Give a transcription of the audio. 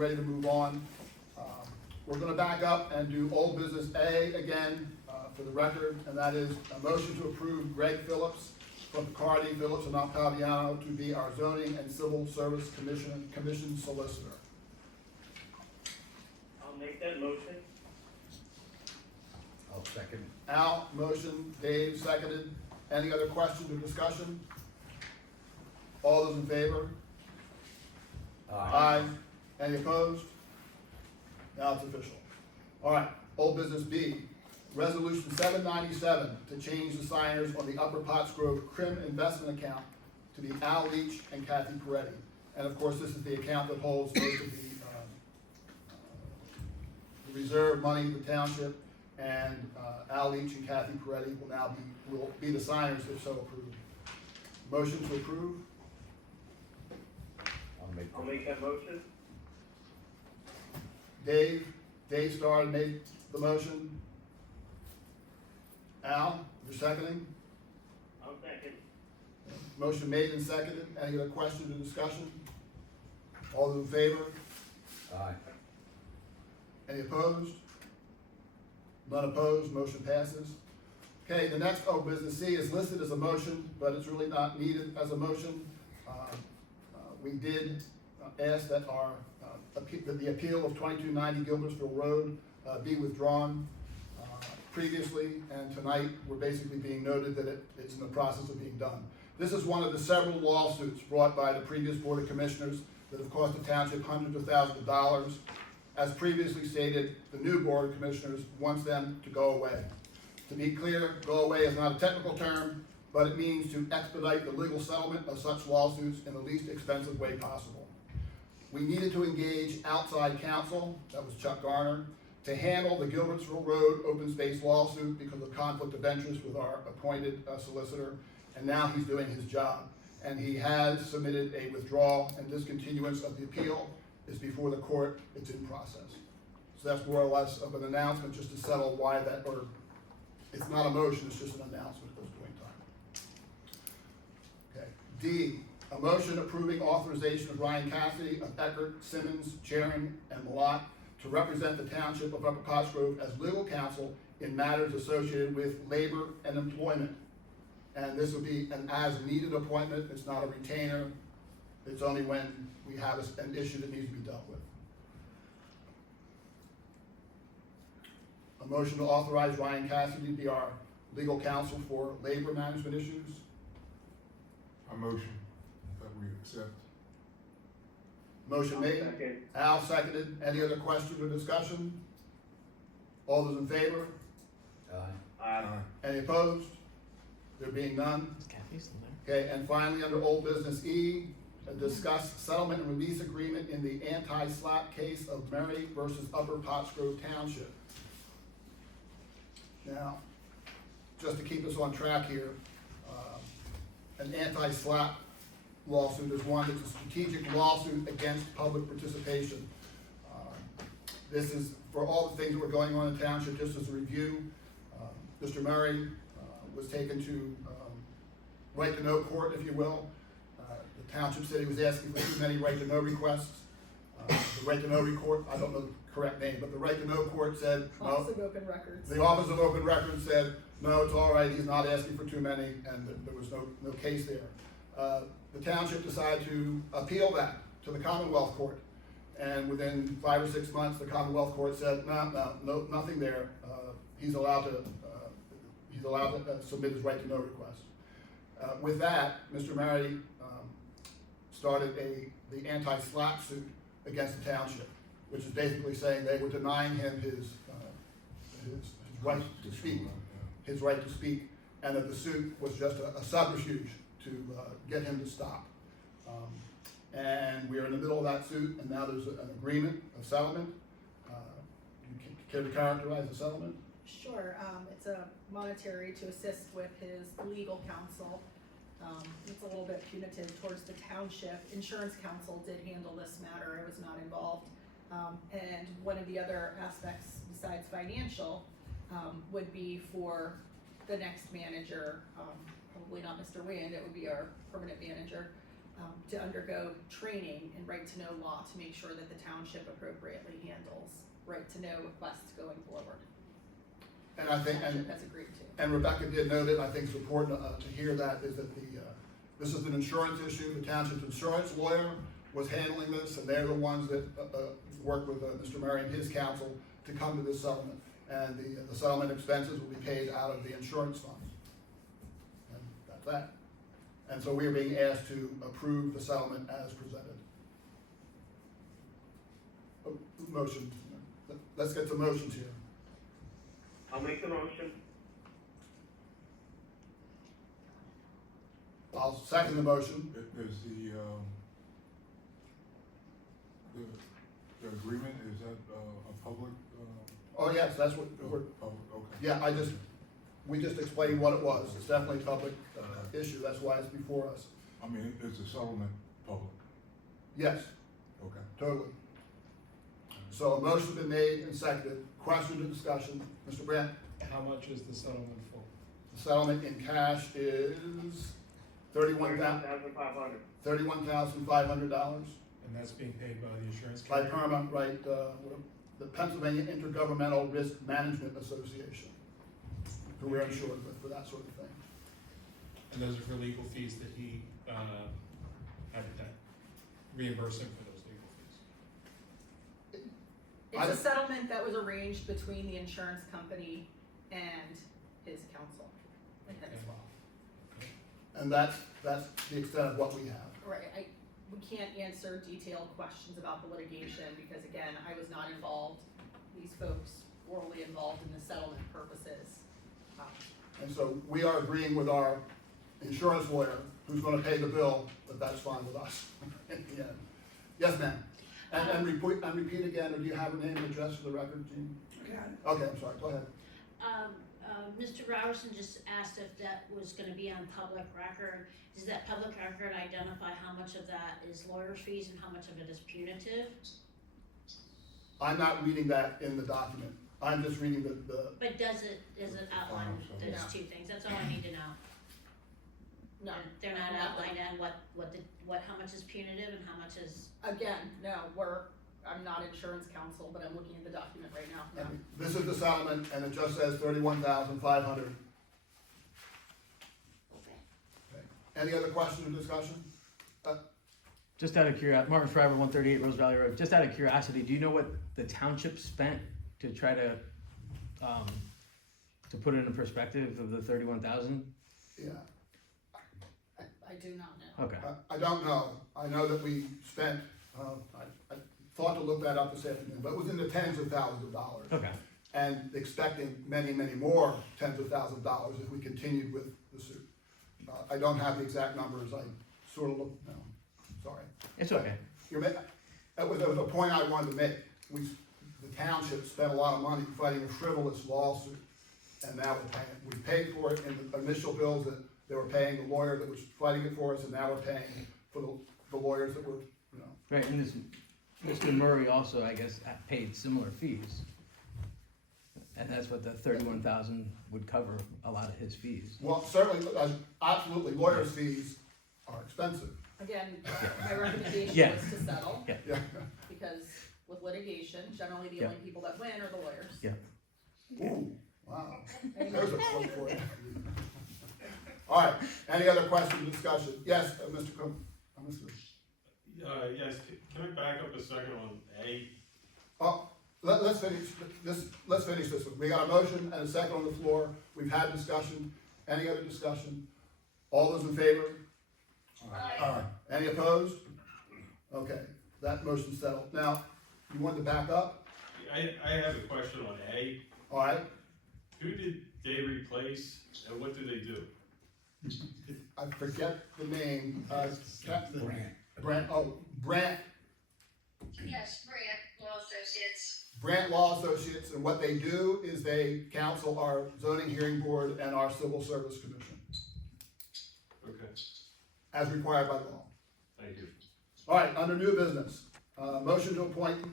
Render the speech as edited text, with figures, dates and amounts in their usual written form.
ready to move on. We're going to back up and do old business A again for the record, and that is a motion to approve Greg Phillips from Picardi, Phillips and Octaviano to be our zoning and civil service commission solicitor. I'll make that motion. I'll second. Al, motion, Dave, seconded. Any other questions or discussion? All those in favor? Aye. Any opposed? Now it's official. All right, old business B, resolution 797 to change the signers on the Upper Potts Grove Crim investment account to be Al Leach and Kathy Peretti. And of course, this is the account that holds most of the reserve money of the township, and Al Leach and Kathy Peretti will be the signers if so approved. Motion to approve? I'll make that motion. Dave Starr made the motion. Al, you're seconding? I'll second. Motion made and seconded. Any other questions or discussion? All those in favor? Aye. Any opposed? None opposed, motion passes. Okay, the next old business C is listed as a motion, but it's really not needed as a motion. We did ask that that the appeal of 2290 Gilbertsville Road be withdrawn previously, and tonight we're basically being noted that it's in the process of being done. This is one of the several lawsuits brought by the previous Board of Commissioners that have cost the township hundreds of thousands of dollars. As previously stated, the new Board of Commissioners wants them to go away. To be clear, go away is not a technical term, but it means to expedite the legal settlement of such lawsuits in the least expensive way possible. We needed to engage outside counsel, that was Chuck Garner, to handle the Gilbertsville Road open space lawsuit because of conflict of interest with our appointed solicitor, and now he's doing his job. And he has submitted a withdrawal and discontinuance of the appeal. Is before the court, it's in process. So that's more or less of an announcement just to settle why that, or it's not a motion, it's just an announcement at this point in time. Okay. D, a motion approving authorization of Ryan Cassidy of Eckert, Simmons, Charing, and Malott to represent the township of Upper Potts Grove as legal counsel in matters associated with labor and employment. And this will be an as-needed appointment, it's not a retainer. It's only when we have an issue that needs to be dealt with. A motion to authorize Ryan Cassidy to be our legal counsel for labor management issues. A motion that we accept. Motion I'll made. second. Al seconded. Any other questions or discussion? All those in favor? Aye. Aye. Any opposed? There being none. Kathy's in there. Okay, and finally, under old business E, discuss settlement and release agreement in the anti-SLAPP case of Murray versus Upper Potts Grove Township. Now, just to keep us on track here, an anti-SLAPP lawsuit is one that's a strategic lawsuit against public participation. This is for all the things that were going on in the township. Just as a review, Mr. Murray was taken to right to know court, if you will. The township said he was asking for too many right to know requests. The right to know court, I don't know the correct name, but the right to know court said no. Office of Open Records. The Office of Open Records said, no, it's all right, he's not asking for too many, and there was no case there. The township decided to appeal that to the Commonwealth Court, and within 5 or 6 months, the Commonwealth Court said, no, nothing there. He's allowed to submit his right to know request. With that, Mr. Murray started the anti-SLAPP suit against the township, which is basically saying they were denying him his right to speak. His right to speak, and that the suit was just a subterfuge to get him to stop. And we are in the middle of that suit, and now there's an agreement of settlement. You care to characterize the settlement? Sure, it's a monetary to assist with his legal counsel. It's a little bit punitive towards the township. Insurance counsel did handle this matter, I was not involved. And one of the other aspects besides financial would be for the next manager, probably not Mr. Wind, it would be our permanent manager, to undergo training in right-to-know law to make sure that the township appropriately handles right-to-know requests going forward. And I think, Township has agreed to. and Rebecca did note it, I think it's important to hear that, is that this is an insurance issue. The township's insurance lawyer was handling this, and they're the ones that worked with Mr. Murray and his counsel to come to this settlement. And the settlement expenses will be paid out of the insurance funds. And that's that. And so we are being asked to approve the settlement as presented. Oh, motion. Let's get to motions here. I'll make the motion. I'll second the motion. Is the agreement, is that, a public, Oh, yes, that's what we're, public, okay. yeah, we just explained what it was. It's definitely a public issue. That's why it's before us. I mean, is the settlement public? Yes, Okay. totally. So a motion's been made and seconded. Question or discussion? Mr. Brandt? How much is the settlement for? The settlement in cash is $31,500. $31,500 And that's being paid by the insurance by carrier? PERMA, right, the Pennsylvania Intergovernmental Risk Management Association, who we're insured with for that sort of thing. And those are for legal fees that he, had to pay, reimburse him for those legal fees. It's a settlement that was arranged between the insurance company and his counsel as well. And that's the extent of what we have. Right, we can't answer detailed questions about the litigation because again, I was not involved. These folks were only involved in the settlement purposes. And so we are agreeing with our insurance lawyer, who's gonna pay the bill, but that's fine with us in the end. Yes, ma'am. And repeat again, or do you have a name and address for the record, Jean? Okay, I'm sorry, go ahead. Mr. Robertson just asked if that was gonna be on public record. Does that public record identify how much of that is lawyer's fees and how much of it is punitive? I'm not reading that in the document. I'm just reading the But does it outline those No. two things? That's all I need to know. No. They're not outlined on how much is punitive and how much is, Again, no, I'm not insurance counsel, but I'm looking at the document right now. No. this is the settlement, and it just says $31,500. Okay. Any other questions or discussion? Just out of curiosity, Martin Schreiber, 138 Rose Valley Road. Just out of curiosity, do you know what the township spent to try to put it in perspective of the 31,000? Yeah, I do not know. Okay. I don't know. I know that we spent, I thought to look that up this afternoon, but it was in the tens of thousands of dollars. Okay. And expecting many, many more tens of thousands of dollars if we continued with the suit. I don't have the exact numbers. I sort of looked, no, sorry. It's okay. That was a point I wanted to make. The township spent a lot of money fighting a frivolous lawsuit, and now we're paying it. We paid for it in the initial bills that they were paying the lawyer that was fighting it for us, and now we're paying for the lawyers that were, Right, and this, Mr. Murray also, I guess, paid similar fees. And that's what the 31,000 would cover, a lot of his fees. Well, certainly, absolutely, lawyers' fees are expensive. Again, my recommendation Yeah. was to settle, Yeah. Yeah. because with litigation, generally the Yeah. only people that win are the lawyers. Yeah. Ooh, wow. There's a quote for it. All right, any other questions or discussion? Yes, Mr. Cook. Yes, can I back up a second on A? Oh, let's finish this one. We got a motion and a second on the floor. We've had discussion. Any other discussion? All those in favor? Aye. Any opposed? Okay, that motion's settled. Now, you want to back up? I have a question on A. All right, Who did they replace and what do they do? I forget the name. Brant. Brant Yes, Brant Law Associates. Brant Law Associates, and what they do is they counsel our zoning hearing board and our civil service commission, Okay, as required by law. thank you. All right, under new business, motion to appoint